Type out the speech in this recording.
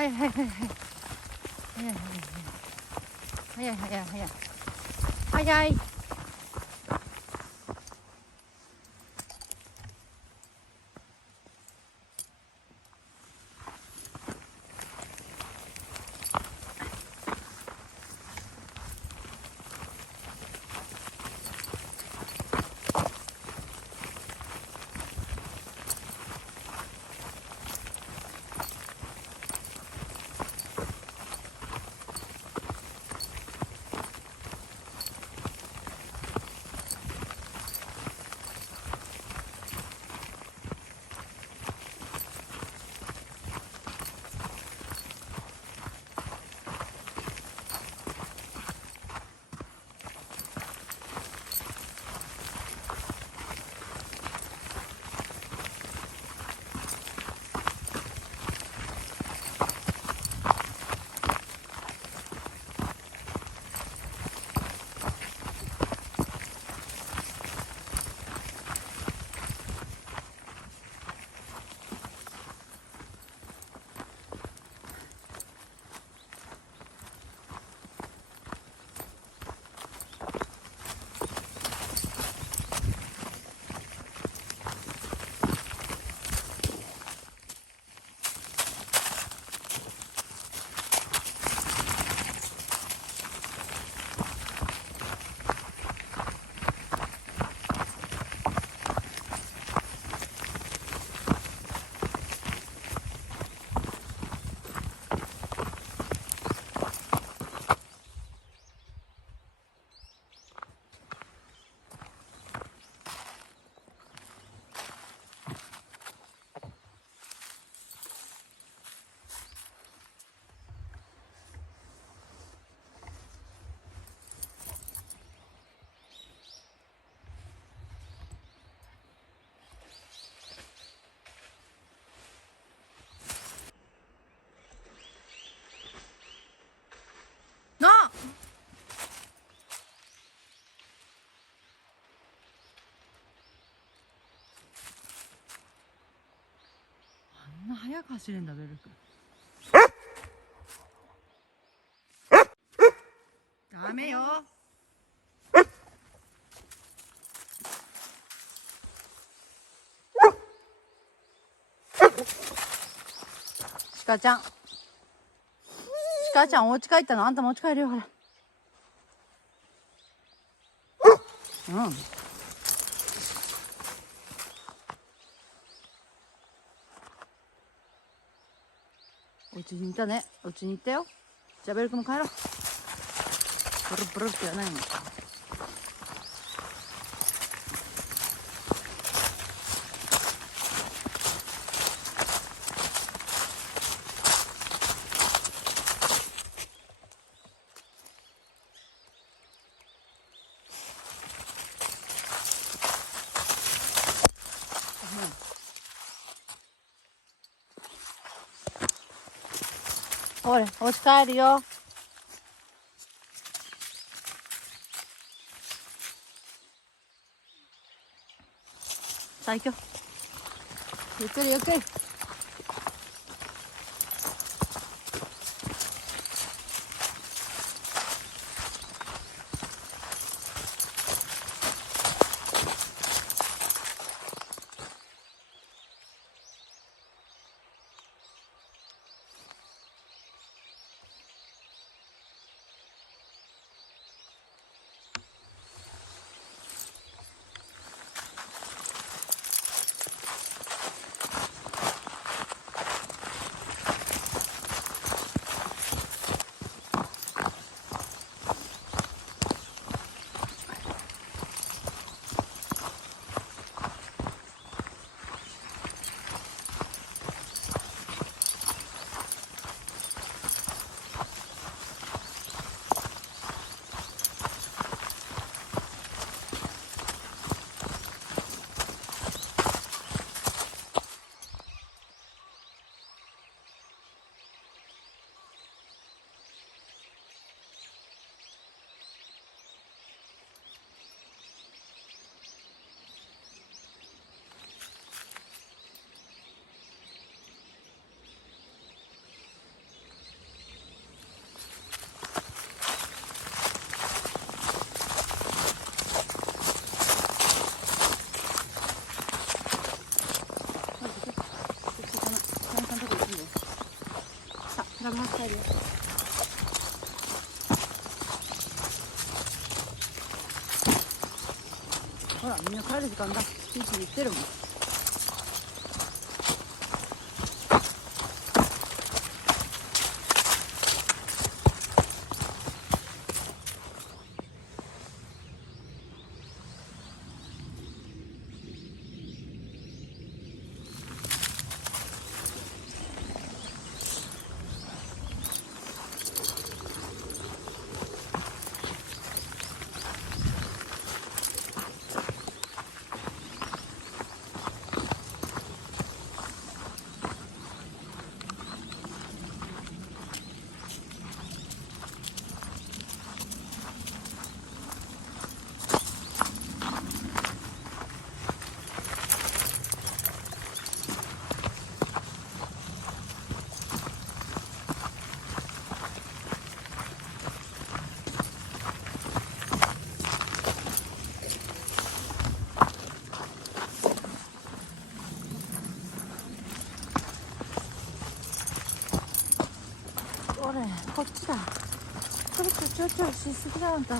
早い早い早い早い早い早い早い早い早い早い。あんな速く走れんだベルク。ダメよ。鹿ちゃん、鹿ちゃんお家帰ったの？あんた持ち帰るよほら。うん。お家にいたね。お家に行ったよ。じゃあベルクも帰ろう。ブルブルって言わないの。ほれ、お家帰るよ。さあ行くよ。ゆっくりゆっくり。帰るよ。ほらみんな帰る時間だ。ピーチ言ってるもん。こっちだ。ちょろちょろしすぎだあんた。